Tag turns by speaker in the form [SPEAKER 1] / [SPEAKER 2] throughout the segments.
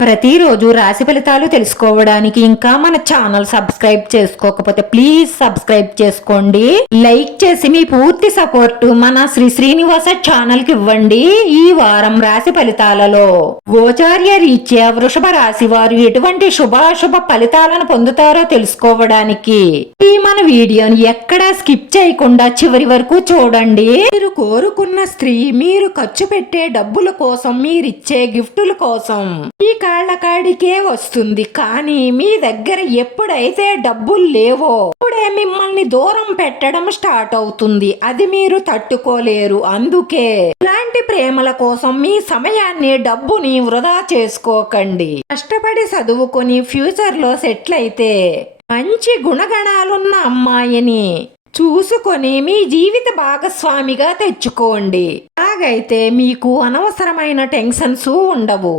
[SPEAKER 1] ప్రతిరోజు రాశి ఫలితాలు తెలుసుకోవడానికి ఇంకా మన ఛానల్ సబ్స్క్రైబ్ చేసుకోకపోతే ప్లీజ్ సబ్స్క్రైబ్ చేసుకోండి. లైక్ చేసి మీ పూర్తి సపోర్ట్ మన శ్రీ శ్రీనివాస ఛానల్కి ఇవ్వండి ఈ వారం రాశి ఫలితాలలో. గోచార్య రీత్యా వృషభ రాశి వారు ఎటువంటి శుభాశుభ ఫలితాలను పొందుతారో తెలుసుకోవడానికి ఈ మన వీడియోని ఎక్కడా స్కిప్ చేయకుండా చివరి వరకు చూడండి. మీరు కోరుకున్న స్త్రీ మీరు ఖర్చు పెట్టే డబ్బుల కోసం మీరిచ్చే గిఫ్టుల కోసం మీ కాళ్ళ కాడికే వస్తుంది కానీ మీ దగ్గర ఎప్పుడైతే డబ్బులు లేవో అప్పుడే మిమ్మల్ని దూరం పెట్టడం స్టార్ట్ అవుతుంది. అది మీరు తట్టుకోలేరు. అందుకే ఇలాంటి ప్రేమల కోసం మీ సమయాన్ని డబ్బుని వృధా చేసుకోకండి. కష్టపడి చదువుకొని ఫ్యూచర్లో సెటిల్ అయితే మంచి గుణగణాలున్న అమ్మాయిని చూసుకొని మీ జీవిత భాగస్వామిగా తెచ్చుకోండి. అలాగైతే మీకు అనవసరమైన టెన్షన్స్ ఉండవు.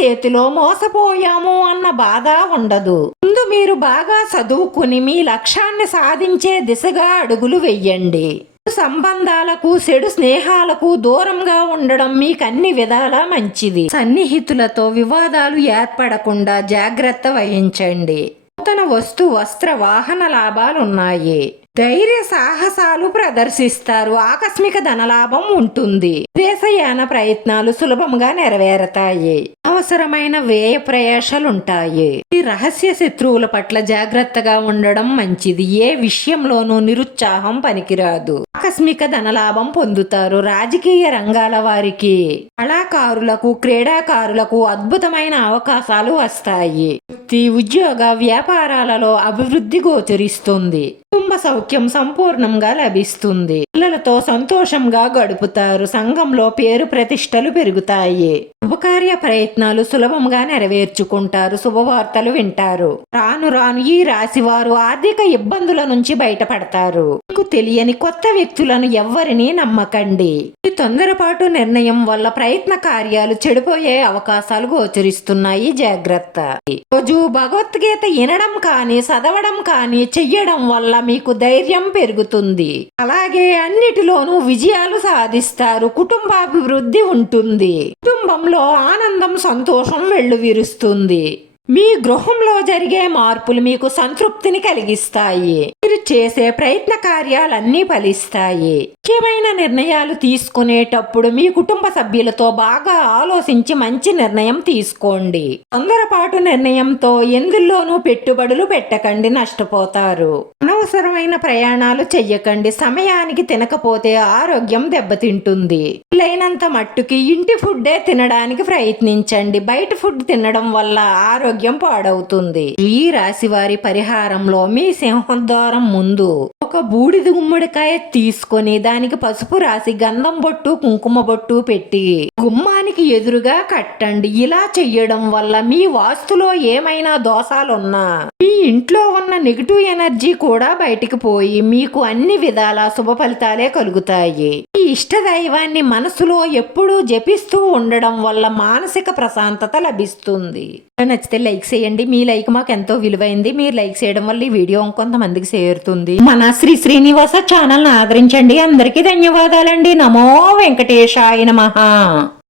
[SPEAKER 1] చేతిలో మోసపోయాము అన్న బాధ ఉండదు. ముందు మీరు బాగా చదువుకుని మీ లక్ష్యాన్ని సాధించే దిశగా అడుగులు వెయ్యండి సంబంధాలకు చెడు స్నేహాలకు దూరంగా ఉండడం మీకు అన్ని విధాలా మంచిది. సన్నిహితులతో వివాదాలు ఏర్పడకుండా జాగ్రత్త వహించండి. నూతన వస్తు వస్త్ర వాహన లాభాలున్నాయి. ధైర్య సాహసాలు ప్రదర్శిస్తారు. ఆకస్మిక ధనలాభం ఉంటుంది. దేశయాన ప్రయత్నాలు సులభంగా నెరవేరతాయి. అవసరమైన వ్యయ ప్రయాసాలుంటాయి. ఈ రహస్య శత్రువుల పట్ల జాగ్రత్తగా ఉండడం మంచిది. ఏ విషయంలోనూ నిరుత్సాహం పనికిరాదు. ఆకస్మిక ధనలాభం పొందుతారు. రాజకీయ రంగాల వారికి కళాకారులకు క్రీడాకారులకు అద్భుతమైన అవకాశాలు వస్తాయి. వృత్తి ఉద్యోగ వ్యాపారాలలో అభివృద్ధి గోచరిస్తుంది. కుటుంబ సౌఖ్యం సంపూర్ణంగా లభిస్తుంది. పిల్లలతో సంతోషంగా గడుపుతారు. సంఘంలో పేరు ప్రతిష్టలు పెరుగుతాయి. శుభకార్య ప్రయత్నాలు సులభంగా నెరవేర్చుకుంటారు. శుభవార్తలు వింటారు. రాను రాను ఈ రాశి వారు ఆర్థిక ఇబ్బందుల నుంచి బయటపడతారు. మీకు తెలియని కొత్త వ్యక్తులను ఎవ్వరినీ నమ్మకండి. ఈ తొందరపాటు నిర్ణయం వల్ల ప్రయత్న కార్యాలు చెడిపోయే అవకాశాలు గోచరిస్తున్నాయి. జాగ్రత్త. రోజు భగవద్గీత వినడం కానీ చదవడం కానీ చెయ్యడం వల్ల మీకు ధైర్యం పెరుగుతుంది. అలాగే అన్నిటిలోనూ విజయాలు సాధిస్తారు. కుటుంబాభివృద్ధి ఉంటుంది. కుటుంబంలో ఆనందం సంతోషం వెల్లువిరుస్తుంది. మీ గృహంలో జరిగే మార్పులు మీకు సంతృప్తిని కలిగిస్తాయి. మీరు చేసే ప్రయత్న కార్యాలన్నీ ఫలిస్తాయి. ముఖ్యమైన నిర్ణయాలు తీసుకునేటప్పుడు మీ కుటుంబ సభ్యులతో బాగా ఆలోచించి మంచి నిర్ణయం తీసుకోండి. తొందరపాటు నిర్ణయంతో ఎందులోనూ పెట్టుబడులు పెట్టకండి నష్టపోతారు. అనవసరమైన ప్రయాణాలు చెయ్యకండి సమయానికి తినకపోతే ఆరోగ్యం దెబ్బతింటుంది. వీలైనంత మట్టుకి ఇంటి ఫుడ్డే తినడానికి ప్రయత్నించండి. బయట ఫుడ్ తినడం వల్ల ఆరోగ్యం పాడవుతుంది. ఈ రాశి వారి పరిహారంలో మీ సింహద్వారం ముందు ఒక బూడిద గుమ్మడికాయ తీసుకొని దానికి పసుపు రాసి గంధం బొట్టు కుంకుమ బొట్టు పెట్టి గుమ్మానికి ఎదురుగా కట్టండి. ఇలా చెయ్యడం వల్ల మీ వాస్తులో ఏమైనా దోషాలున్నా మీ ఇంట్లో ఉన్న నెగిటివ్ ఎనర్జీ కూడా బయటికి పోయి మీకు అన్ని విధాల శుభ ఫలితాలే కలుగుతాయి. ఇష్టదైవాన్ని ఇష్ట దైవాన్ని మనసులో ఎప్పుడూ జపిస్తూ ఉండడం వల్ల మానసిక ప్రశాంతత లభిస్తుంది. నచ్చితే లైక్ చేయండి. మీ లైక్ మాకు ఎంతో విలువైంది. మీరు లైక్ చేయడం వల్ల ఈ వీడియో ఇంకొంతమందికి చేరుతుంది. మన శ్రీ శ్రీనివాస ఛానల్ ఆదరించండి. అందరికీ ధన్యవాదాలండి. నమో వెంకటేశాయ నమ.